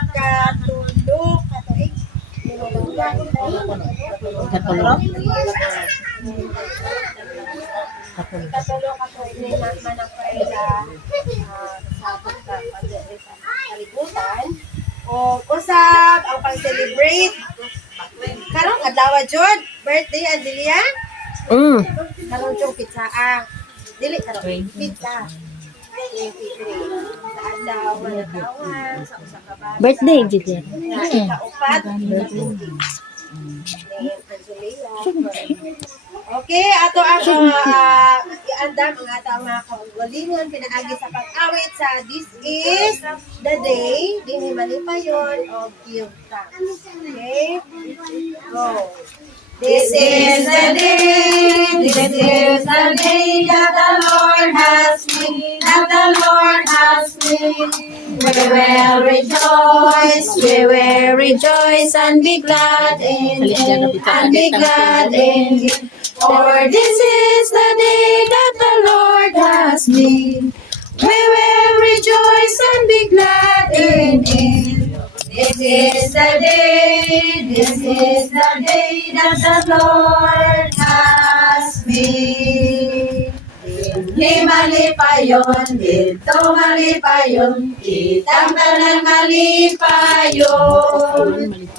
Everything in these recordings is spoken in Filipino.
Ikatulog. Katulog. Ikatulog ako ini manapay na sa kalibutan. O usab ang pang-celebrate. Karong adlaw jud birthday Adelia. Karong jud pizza dili karong pizza. 23 sa adlaw manatawhan sa usa ka bata. Birthday, Jide. Kaupat. Okay, ato ang iandam ang ato ang mga kaugalingon pinaagi sa pag-awit sa this is the day din malipayon of give thanks. Okay? Go. This is the day that the Lord has made, that the Lord has made. We will rejoice and be glad in it, and be glad in it. For this is the day that the Lord has made. We will rejoice and be glad in it. This is the day that the Lord has made. Di malipayon, dito malipayon, kitang tanan malipayon.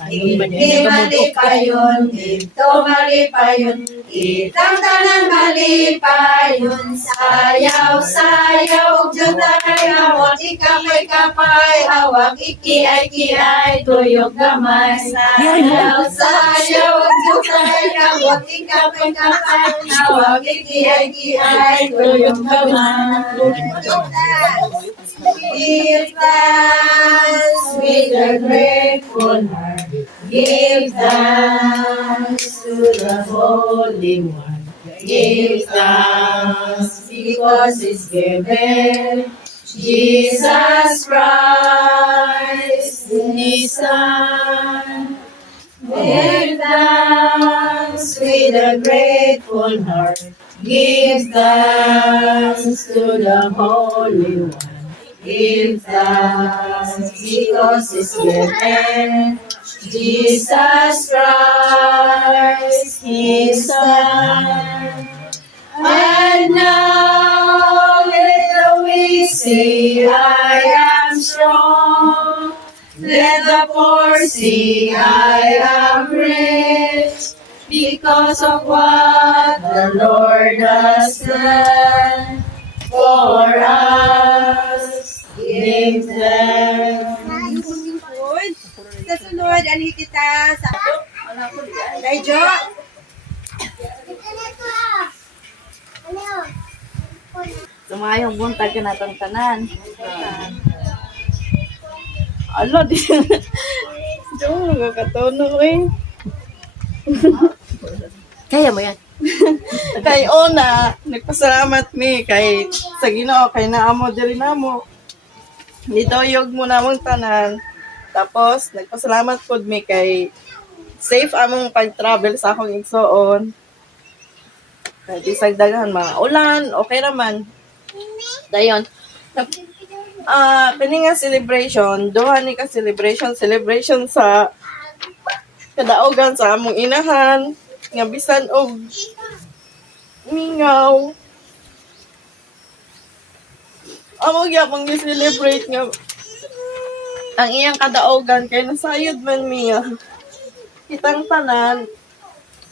Di malipayon, dito malipayon, kitang tanan malipayon. Sayaw, sayaw, jutay, hawak, ikapay, hawak, ikiay, tuyog gamay. Sayaw, sayaw, jutay, hawak, ikapay, hawak, ikiay, tuyog gamay. Give thanks with a grateful heart. Give thanks to the Holy One. Give thanks because it's given. Jesus Christ, His Son. Give thanks with a grateful heart. Give thanks to the Holy One. Give thanks because it's given. Jesus Christ, His Son. And now let the weak say, I am strong. Let the poor say, I am rich. Because of what the Lord has done for us. Give thanks. Sa sunod, alhi kita sa Daijo. Sumayong buntag ka natang tanan. Ala, di. Diyo, magkakatono eh. Kaya mo yan. Kay una, nagpasalamat mi kay sa Ginoo kay naamo diri namo. Nitoyog mo namong tanan. Tapos nagpasalamat pud mi kay safe among pag-travel sa akong igsoon. Kay bisag daghan mga ulan, okay raman. Dayon. Kani nga celebration, duha ni ka celebration sa kadaogan sa among inahan nga bisan og mingaw. Amo gyapon gi-celebrate nga ang iyang kadaogan kay nasayod man miya. Kitang tanan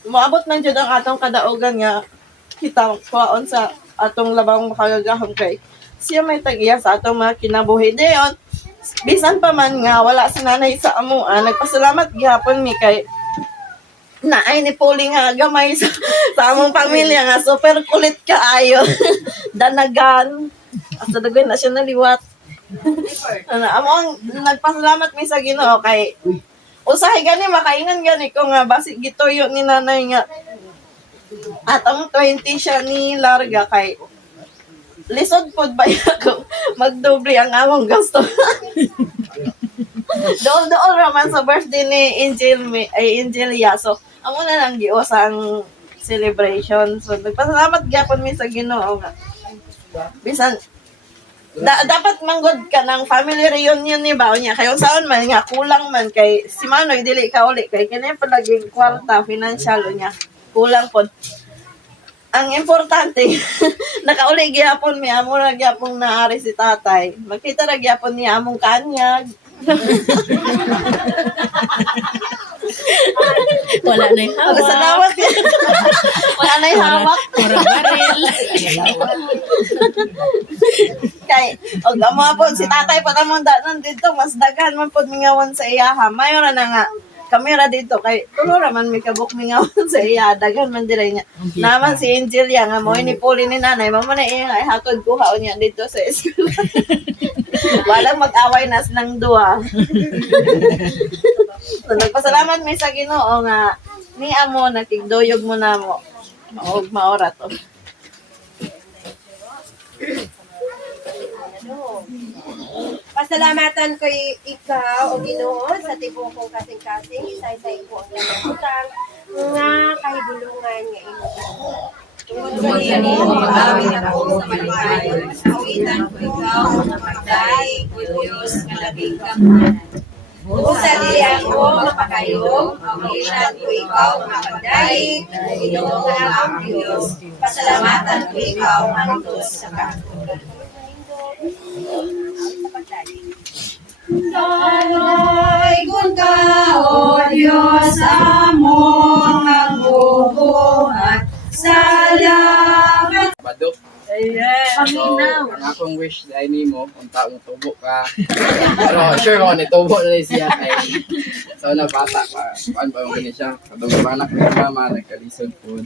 moabot man jud ang atong kadaogan nga kita kuhaon sa atong labang makagagahom kay siya may tag-iya sa atong mga kinabuhi. Dayon, bisan pa man nga wala si nanay sa amuan, nagpasalamat gyapon mi kay naay ni Puli nga gamay sa among pamilya nga super kulit kaayo. Danagan. Asa dagay na siya naliwat. Among nagpasalamat mi sa Ginoo kay usahay gani makaingan gani ko nga basi gituyo ni nanay nga atong 20 siya ni larga kay lisod pod ba ako magdoble ang among gasto. Dool raman sa birthday ni Angelia. So, amo na lang Dios ang celebration. So, nagpasalamat gyapon mi sa Ginoo nga. Bisan Dapat manggod ka ng family reunion ni ba niya kayo saon man nga kulang man kay si Manoy dili ka uli kay kini palaging kwarta financial niya kulang pod ang importante nakauli gyapon mi amo ra gyapon naari si tatay makita ra gyapon niya among kanyag Wala na yung hawak. salamat ya wala na yung hawak Pura baril. kay og amo po si tatay pa namon danon dito mas daghan man pod mingawan sa iya ha mayo ra na nga kamera dito kay tulo ra man mi kabuk mingawan sa iya daghan man dire niya naman si Angel ya nga mo ni puli ni nanay mamo na iya ay hatod kuhaon niya dito sa eskwela walang mag-away na silang duha so, nagpasalamat mi sa Ginoo nga ni amo nakigdoyog mo na mo og maorat to Pasalamatan ko ikaw o Ginoo sa tibok kong kasing-kasing isa-isa ko ang utang nga kahibulungan nga imo. Tungod kanimo mag-awit ako sa malipayon, awitan ko ikaw sa pagdaig, Diyos nga labing kamanan. Usa dili ako mapakayom, awitan ko ikaw nga pagdaig, Ginoo nga ang Diyos. Pasalamatan ko ikaw hangtod sa kahulugan. Daloy kung ka, O Diyos, among magbubuhat. Salamat. Badok. So, ang akong wish dahil nimo, kung taong tubo ka. Pero sure mo, nitubo na rin siya. Ay, so, na bata pa. Kuan pa yung ganyan siya. Katong anak ni mama, nagkalisod po.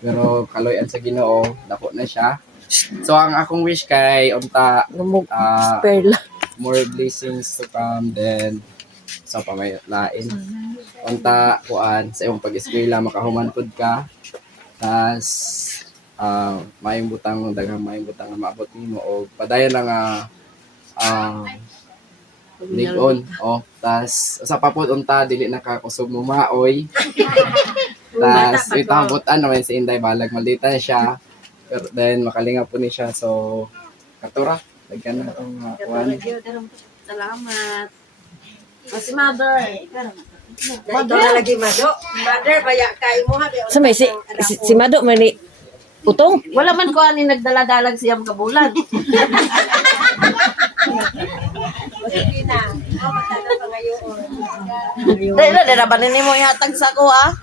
Pero kaloyan sa Ginoo, dako na siya. So, ang akong wish kay unta, more blessings to come, then sa pamalain. Unta, kuan, sa iyong pag-eskwela, makahuman pod ka. Tas maayong butang daghang maayong butang nga maabot nimo o padayon lang ligon tas sa papod unta dili nakakusog mo maoy tas itabutan naman si Inday balag maldita siya pero then makalinga po ni siya so katura daghan na ang kuan Salamat. Si Mother. Mother na lagi Mado. Mother, baya kay mo ha. Sa may si Mado mani utong. Wala man ko ani nagdala-dalag siyang kabulan. Sige na. Matanda pa ngayon. dahil na ba nimo ihatag sa ko ha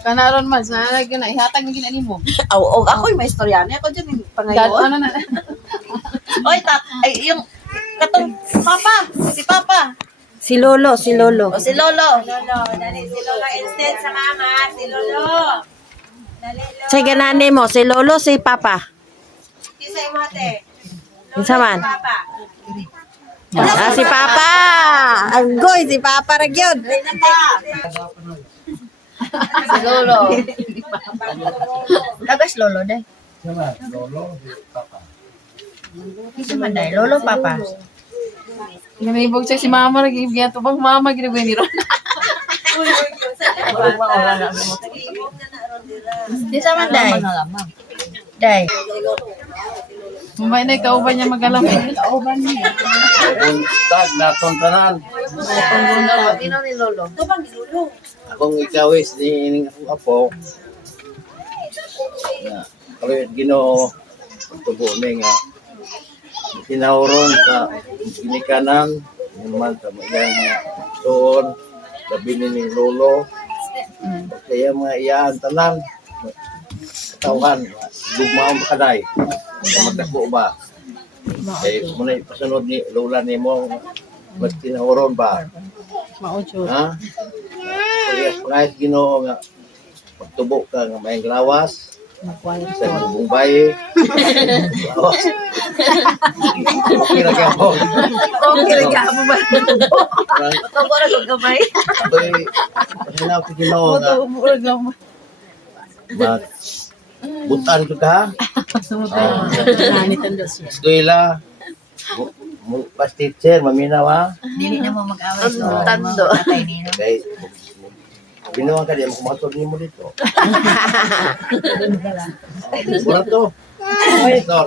Kanaron man, sa nalagyan na, ihatag na ginani mo. og ako'y may istorya niya ako dyan pangayon Ano na? oy ay yung katong papa si papa Si Lolo, si Lolo. o si lolo Lolo, dali si Lolo instead sa mama, si Lolo. Dali Lolo. Sa ganani mo, si Lolo, si Papa. Kisay mo ate. Unsa man? Papa. Si Papa. Agoy, si Papa ra gyud. Si Lolo. Tagas Lolo day. Isa man day, Lolo Papa. Ganibog siya si mama, nag-ibigyan ito bang mama, ginibigyan ni Ron. Nag-iibog na naroon dira. Di sa man day. Day. Mabay na ikauban niya mag-alam. Ikauban niya. Tag na itong tanan. Pino ni Lolo. Ito bang Lolo? Akong ikawis ni ining akong apo. Na, kaluyot Ginoo, pagtubo mi nga tinawron sa ginikanan, naman sa mga tuon, sabi ni Lolo, kaya mga iyaan tanan, tauhan, gugmaon ba kaday, magdako ba? Eh, muna pasunod ni Lola ni mo, magtinawron ba? Maucho. Ha? Kaya pangayat Ginoo nga magtubo ka nga may lawas sa Bombay. Lawas. Okay na kaya po. Okay ra ka mo ba? Tubo ra kog gamay. Abay, pasinaw ko Ginoo nga mag butan ko ka. Eskwela. Pas teacher, maminaw ha. Dili na mo mag-away so. Tando. Tatay nino. Kay binuwang ka diyan, kumatod niyo mo dito. Wala to. Pastor.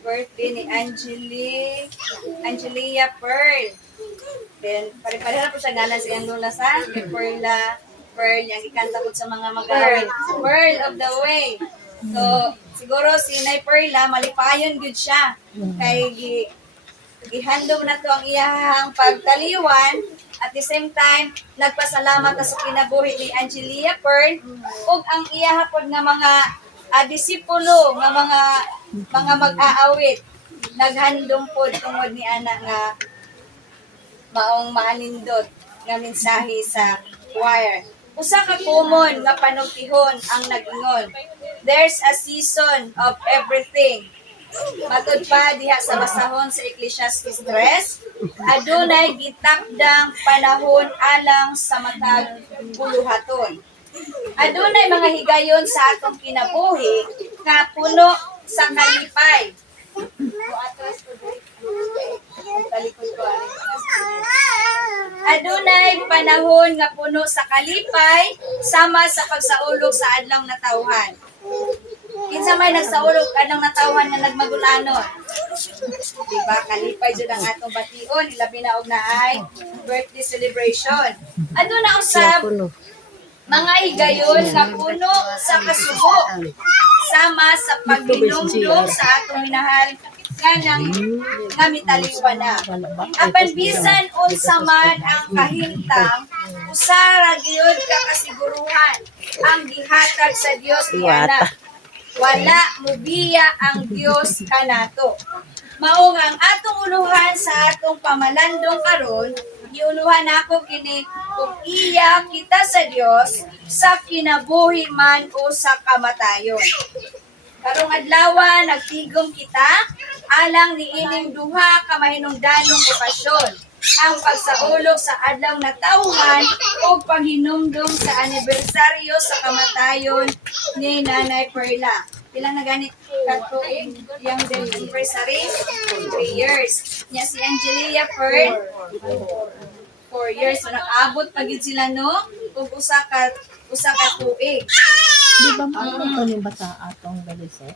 Birthday ni Angelia Pearl. Then, pare-pareho na po siya ganan sa iyang lula sa Pearl, yung ikanta po sa mga mag-awit. Pearl of the way. So, siguro si Nay Pearl, malipayon good siya. Kay gihandog na to ang iyahang pagtaliwan. At the same time, nagpasalamat na sa kinabuhi ni Angelia Pearl ug ang iyahapon nga mga disipulo nga mga mag-aawit naghandom pod tungod ni ana nga maong maanindot nga mensahe sa choir. Usa ka common nga panugtihon ang nag-ingon. There's a season of everything. Matod pa diha sa basahon sa Ecclesiastes 3, adunay gitakdang panahon alang sa matag buluhaton. Adunay mga higayon sa atong kinabuhi nga puno sa kalipay. Adunay panahon nga puno sa kalipay sama sa pagsaulog sa adlaw na tawhan. Kinsa may nagsaulog anong natawhan nga nagmagulanon. Diba? Kalipay jud ang atong bation, ilabi na og naay birthday celebration. Aduna usab mga higayon nga puno sa kasubo sama sa pagbinomdom sa atong minahal nga mitaliwan na. Apan bisan unsa man ang kahimtang, usa ra gyud ka kasiguruhan ang gihatag sa Dios niana. Wala mubiya ang Dios kanato. Mao nga ang atong uluhan sa atong pamalandong karon, giuluhan ako kini kung iya kita sa Dios sa kinabuhi man o sa kamatayon. Karong adlaw nagtigom kita alang niining duha ka mahinungdanong okasyon, ang pagsaulog sa adlaw na tawhan o paghinumdum sa anibersaryo sa kamatayon ni Nanay Perla. Ilang na ganit katuig yung anniversary? 3 years. Nya si Angelia Pearl 4 years. So nag-abot pagid sila no ug usa ka tuig. Di ba makakita niyo ba sa atong baliset?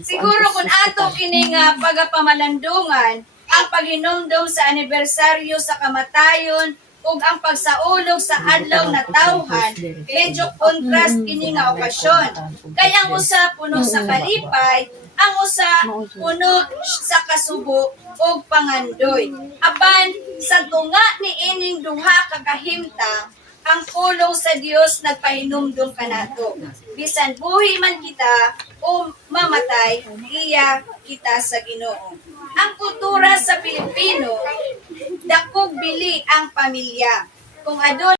Siguro kung ato kini nga pagapamalandungan ang paghinumdum sa anibersaryo sa kamatayon ug ang pagsaulog sa adlaw na tawhan, medyo contrast kini nga okasyon. Kaya ang usa puno sa kalipay, ang usa puno sa kasubo ug pangandoy. Apan sa tunga ni ining duha ka kahimtang, ang pulong sa Dios nagpahinumdum kanato. Bisan buhi man kita o mamatay, iya kita sa Ginoo. Ang kultura sa Pilipino, dakog bili ang pamilya. Kung adun